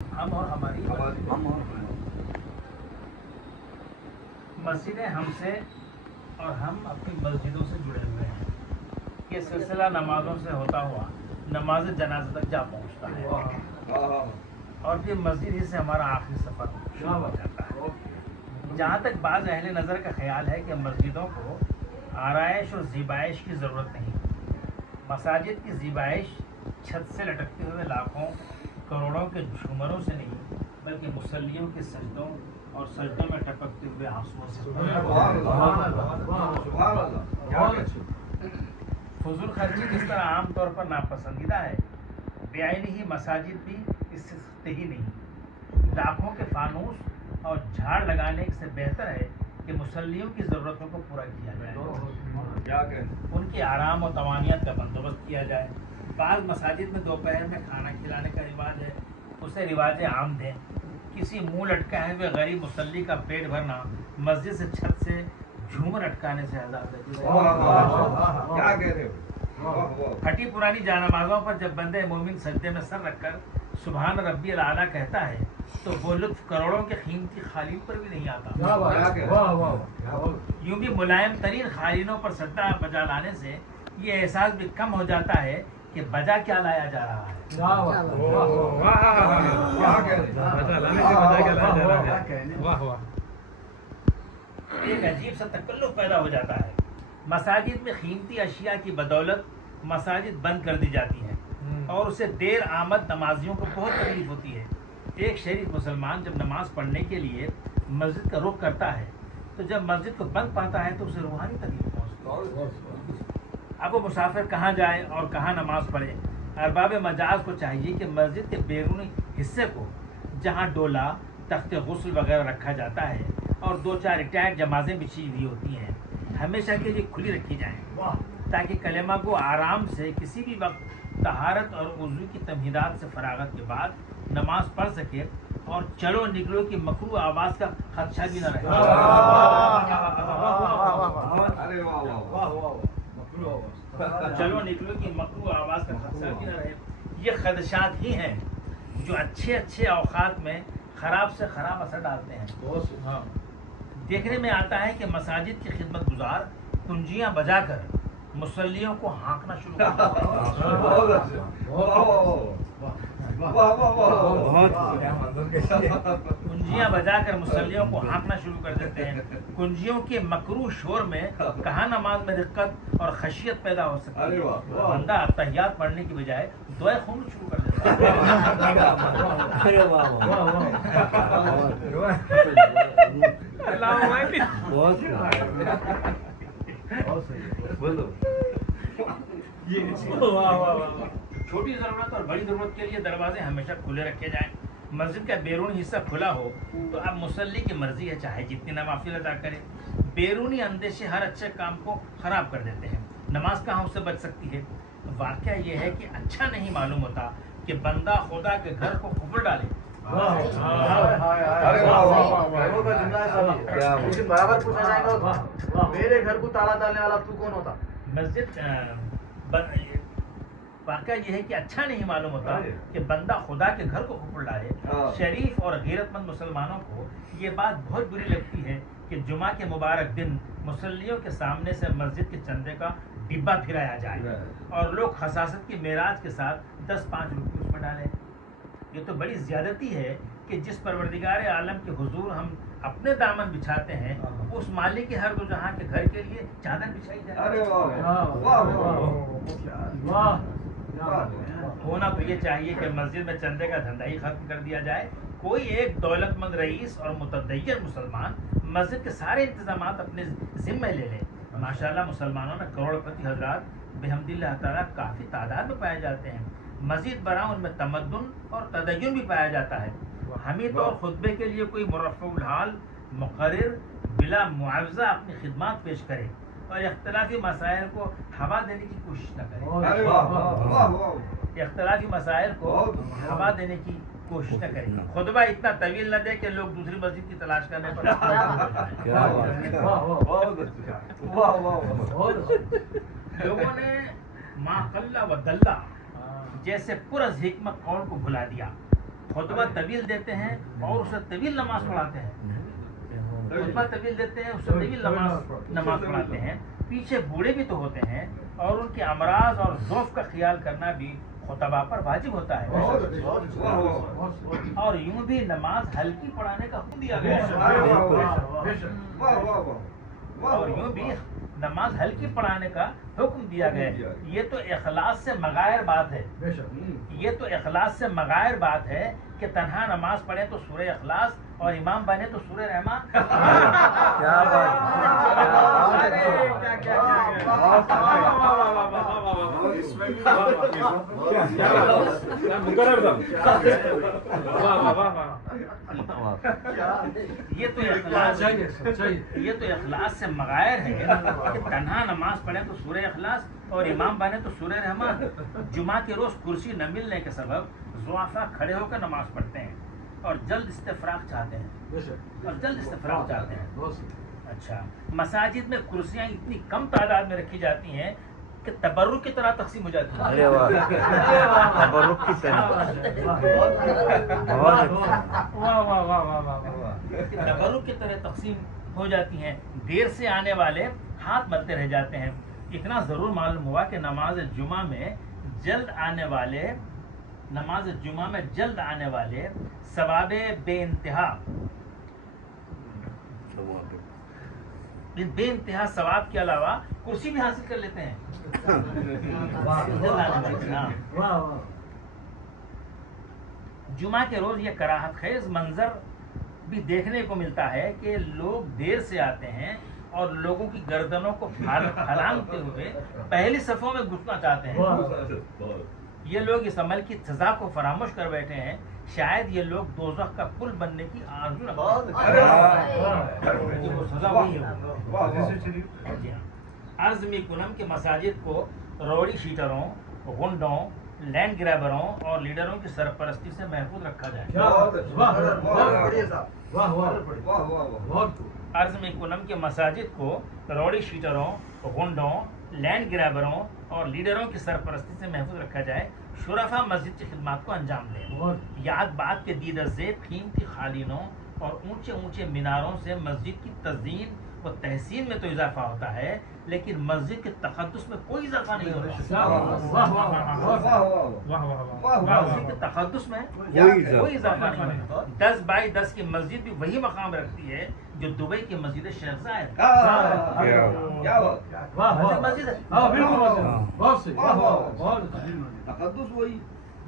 ہم اور ہماری ہم اور مسجدیں ہم سے اور ہم اپنی مسجدوں سے جڑے ہوئے ہیں. یہ سلسلہ نمازوں سے ہوتا ہوا نماز جنازہ تک جا پہنچتا ہے اور پھر مسجد ہی سے ہمارا آخری سفر شروع ہو جاتا ہے. جہاں تک بعض اہل نظر کا خیال ہے کہ مسجدوں کو آرائش اور زیبائش کی ضرورت نہیں. مساجد کی زیبائش چھت سے لٹکتے ہوئے لاکھوں کروڑوں کے جھومروں سے نہیں بلکہ مصلیوں کے سجدوں اور سجدوں میں ٹپکتے ہوئے آنسوؤں سے. فضول خرچی جس طرح عام طور پر ناپسندیدہ ہے بعینی ہی مساجد بھی اس سے سستے ہی نہیں. لاکھوں کے فانوس اور جھاڑ لگانے سے بہتر ہے کہ مصلیوں کی ضرورتوں کو پورا کیا جائے, ان کی آرام و طمانینت کا بندوبست کیا جائے. بعض مساجد میں دوپہر میں کھانا کھلانے کا رواج ہے, اسے رواج عام دیں. کسی منہ لٹکائے ہوئے غریب مصلی کا پیٹ بھرنا مسجد سے چھت سے جھومر اٹکانے سے آزاد ہے. پھٹی پرانی جانمازوں پر جب بندے مومن سجدے میں سر رکھ کر سبحان ربی الاعلیٰ کہتا ہے تو وہ لطف کروڑوں کے قیمتی قالین پر بھی نہیں آتا. یوں بھی ملائم ترین قالینوں پر سجدہ بجا لانے سے یہ احساس بھی کم ہو جاتا ہے کہ بجا کیا لایا جا رہا ہے. ایک عجیب سا تکلف پیدا ہو جاتا ہے. مساجد میں قیمتی اشیاء کی بدولت مساجد بند کر دی جاتی ہیں اور اسے دیر آمد نمازیوں کو بہت تکلیف ہوتی ہے. ایک شریف مسلمان جب نماز پڑھنے کے لیے مسجد کا رخ کرتا ہے تو جب مسجد کو بند پاتا ہے تو اسے روحانی تکلیف پہنچتی ہے. اب وہ مسافر کہاں جائے اور کہاں نماز پڑھے. ارباب مجاز کو چاہیے کہ مسجد کے بیرونی حصے کو جہاں ڈولا تخت غسل وغیرہ رکھا جاتا ہے اور دو چار اٹیچ جمازیں بچھی ہوئی ہوتی ہیں ہمیشہ کے لیے کھلی رکھی جائیں تاکہ کلمہ کو آرام سے کسی بھی وقت طہارت اور وضو کی تمہیدات سے فراغت کے بعد نماز پڑھ سکے اور چلو نکلو کی مکروہ آواز کا خدشہ بھی نہ رہے. چلو نکلو کی مکروہ آواز کا خدشہ بھی نہ رہے. یہ خدشات ہی ہیں جو اچھے اوقات میں خراب سے خراب اثر ڈالتے ہیں. دیکھنے میں آتا ہے کہ مساجد کی خدمت گزار کنجیاں بجا کر مصلیوں کو ہانکنا شروع کر دیتے کنجیاں بجا کر مصلیوں کو ہانکنا شروع کر دیتے ہیں. کنجیوں کے مکروہ شور میں کہاں نماز میں دقت اور خشیت پیدا ہو سکتی ہے. بندہ اتحیات پڑھنے کی بجائے دعائے خون شروع کر دیتا ہے. چھوٹی ضرورت اور بڑی ضرورت کے لیے دروازے ہمیشہ کھلے رکھے جائیں. مسجد کا بیرونی حصہ کھلا ہو تو اب مصلی کی مرضی ہے چاہے جتنی نوافل ادا کرے. بیرونی اندیشے ہر اچھے کام کو خراب کر دیتے ہیں. نماز کہاں اس سے بچ سکتی ہے. واقعہ یہ ہے کہ اچھا نہیں معلوم ہوتا کہ بندہ خدا کے گھر کو قفل ڈالے. برابر پوچھا جائے گا میرے گھر کو تالا ڈالنے والا تو کون ہوتا. مسجد واقعہ یہ ہے کہ اچھا نہیں معلوم ہوتا کہ بندہ خدا کے گھر کو قفل ڈالے. شریف اور غیرت مند مسلمانوں کو یہ بات بہت بری لگتی ہے کہ جمعہ کے مبارک دن مصلیوں کے سامنے سے مسجد کے چندے کا ڈبہ پھرایا جائے اور لوگ خساست کی معراج کے ساتھ 10-5 روپے اس میں ڈالیں. یہ تو بڑی زیادتی ہے کہ جس پروردگار عالم کے حضور ہم اپنے دامن بچھاتے ہیں اس مالک ہر دو جہاں کے گھر کے لیے چادر بچھائی جائے. ہونا تو یہ چاہیے کہ مسجد میں چندے کا دھندا ہی ختم کر دیا جائے. کوئی ایک دولت مند رئیس اور متدین مسلمان مسجد کے سارے انتظامات اپنے ذمہ لے لے. ماشاءاللہ مسلمانوں میں کروڑ پتی حضرات بحمد اللہ تعالیٰ کافی تعداد میں پائے جاتے ہیں. مزید برآں ان میں تمدن اور تدین بھی پایا جاتا ہے. حمید اور خطبے کے لیے کوئی مرفع الحال مقرر بلا معاوضہ اپنی خدمات پیش کرے اور اختلافی مسائل کو ہوا دینے کی کوشش نہ کرے. اختلافی مسائل کو ہوا دینے کی کوشش نہ کرے. خطبہ اتنا طویل نہ دے کہ لوگ دوسری مسجد کی تلاش کرنے پر لوگوں نے ما قل و دلہ جیسے پرز حکمت قول کو بھلا دیا خطبہ طویل دیتے ہیں اور اسے طویل نماز پڑھاتے ہیں. خطبہ طویل دیتے ہیں، اسے طویل نماز پڑھاتے ہیں. پیچھے بوڑھے بھی تو ہوتے ہیں اور ان کے امراض اور ضعف کا خیال کرنا بھی خطبہ پر واجب ہوتا ہے. اور یوں بھی نماز ہلکی پڑھانے کا حکم دیا گیا ہے. اور یوں بھی نماز ہلکی پڑھانے کا حکم دیا گیا ہے. یہ تو اخلاص سے مغائر بات ہے. یہ تو اخلاص سے مغائر بات ہے کہ تنہا نماز پڑھیں تو سورہ اخلاص اور امام بنے تو سورہ رحمان. کیا یہ تو اخلاص سے مغائر ہے کہ تنہا نماز پڑھیں تو سورہ اخلاص اور امام بنے تو سورہ رحمان. جمعہ کے روز کرسی نہ ملنے کے سبب ضعفاء کھڑے ہو کر نماز پڑھتے ہیں اور جلد استفراغ چاہتے ہیں. اچھا، مساجد میں کرسیاں اتنی کم تعداد میں رکھی جاتی ہیں کہ تبرک کی طرح تقسیم ہو جاتی ہیں. ارے واہ، تبرک کی طرح. تبرک کی طرح تقسیم ہو جاتی ہیں. دیر سے آنے والے ہاتھ ملتے رہ جاتے ہیں. اتنا ضرور معلوم ہوا کہ نماز جمعہ میں جلد آنے والے ثواب بے انتہا ثواب کے علاوہ کرسی بھی حاصل کر لیتے ہیں. جمعہ کے روز یہ کراہت خیز منظر بھی دیکھنے کو ملتا ہے کہ لوگ دیر سے آتے ہیں اور لوگوں کی گردنوں کو پھلانگتے ہوئے پہلی صفوں میں گھسنا چاہتے ہیں. یہ لوگ اس عمل کی سزا کو فراموش کر بیٹھے ہیں. شاید یہ لوگ دوزخ کا پل بننے کی آرزو رکھتے ہیں. عرض میں کنم کے مساجد کو روڑی شیٹروں، غنڈوں، لینڈ گریبروں اور لیڈروں کی سرپرستی سے محفوظ رکھا جائے. عرض میں کنم کے مساجد کو روڑی شیٹروں، غنڈوں، لینڈ گریبروں اور لیڈروں کی سرپرستی سے محفوظ رکھا جائے. شرفا مسجد کی خدمات کو انجام دیں. یاد بات کے دیدہ زیب قیمتی قالینوں اور اونچے اونچے میناروں سے مسجد کی تزئین و تحسین میں تو اضافہ ہوتا ہے، لیکن مسجد کے تقدس میں کوئی اضافہ نہیں ہوتا. مسجد کے تقدس میں کوئی اضافہ نہیں ہوتا. 10 بائی 10 کی مسجد بھی وہی مقام رکھتی ہے جو دبئی کی مسجد شہزاد ہے. مسجد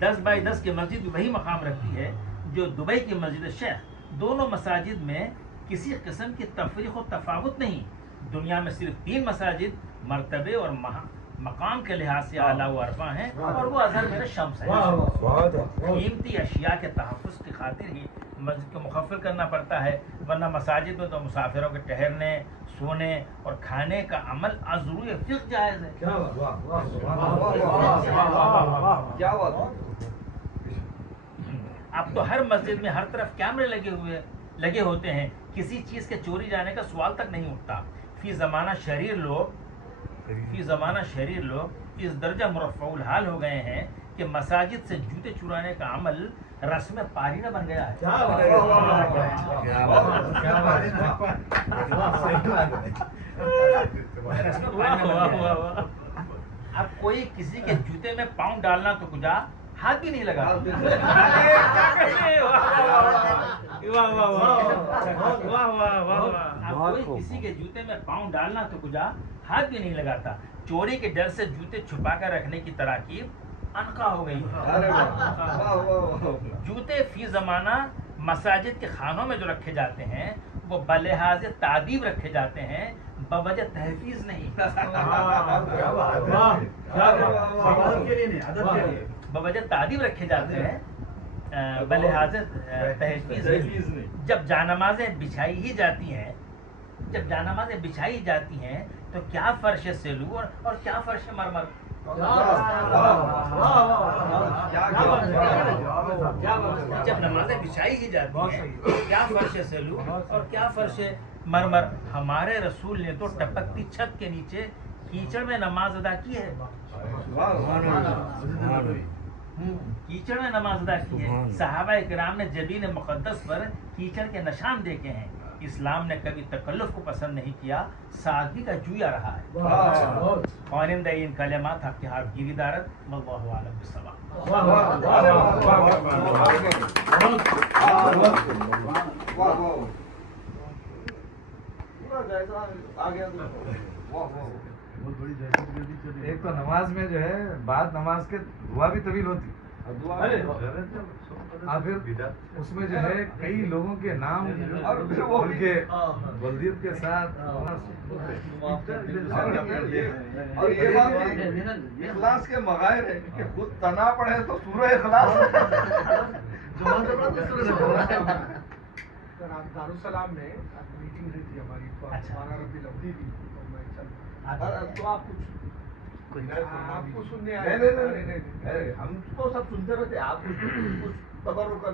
10 بائی 10 کی مسجد بھی وہی مقام رکھتی ہے جو دبئی کی مسجد شیخ. دونوں مساجد میں کسی قسم کی تفریق و تفاوت نہیں. دنیا میں صرف 3 مساجد مرتبے اور مقام کے لحاظ سے اعلیٰ و عرفہ ہیں اور وہ ازہر میرے شمس ہے. قیمتی اشیاء کے تحفظ کی خاطر ہی مسجد کو مخفل کرنا پڑتا ہے، ورنہ مساجد میں تو مسافروں کے ٹہرنے، سونے اور کھانے کا عمل ضروری فقہ جائز ہے. اب تو ہر مسجد میں ہر طرف کیمرے لگے ہوتے ہیں. کسی چیز کے چوری جانے کا سوال تک نہیں اٹھتا. فی زمانہ شریر لوگ اس درجہ مرفع الحال ہو گئے ہیں کہ مساجد سے جوتے چرانے کا عمل رسم پارینہ بن گیا ہے. اب کوئی کسی کے جوتے میں پاؤں ڈالنا تو کجا ہاتھ بھی نہیں لگا. کوئی کسی کے جوتے میں پاؤں ڈالنا تو کجا ہاتھ بھی نہیں لگاتا. چوری کے ڈر سے جوتے چھپا کر رکھنے کی تراکیب انقا ہو گئی. جوتے فی زمانہ مساجد کے خانوں میں جو رکھے جاتے ہیں وہ بلحاظ تعدیب رکھے جاتے ہیں، بوجہ تحفیظ نہیں. بوجہ تعدیب رکھے جاتے ہیں بلحاظ تحفیظ نہیں. جب جانمازیں بچھائی ہی جاتی ہیں تو کیا فرش سلو اور کیا فرش مرمر. جب نمازیں بچھائی ہی جاتی ہیں کیا فرش سلو اور کیا فرش مرمر. ہمارے رسول نے تو ٹپکتی چھت کے نیچے کیچڑ میں نماز ادا کی ہے. کیچڑ میں نماز ادا کی ہے. سبحان. صحابہ کرام نے جبین مقدس پر کیچڑ کے نشان دیکھے ہیں. اسلام نے کبھی تکلف کو پسند نہیں کیا، سادگی کا جویا رہا ہے. خوانندہ ان کلمات حق کے ہاتھ گیری دارت واللہ اعلم بالصواب. ایک تو نماز میں جو ہے بعد نماز کے دعا بھی طویل ہوتی، اور پھر اس میں جو ہے کئی لوگوں کے نام ان کے بلدیت کے ساتھ. اور یہ بات اخلاص کے مغائر ہے کہ خود تنا پڑے تو سورہ اخلاص دارالسلام میں میٹنگ ہوئی تھی ہماری 12 ربیع الاول کی، تو میں چل تو آپ کو سننے آئے. ہم تو سب سنتے رہتے، آپ کچھ تبرک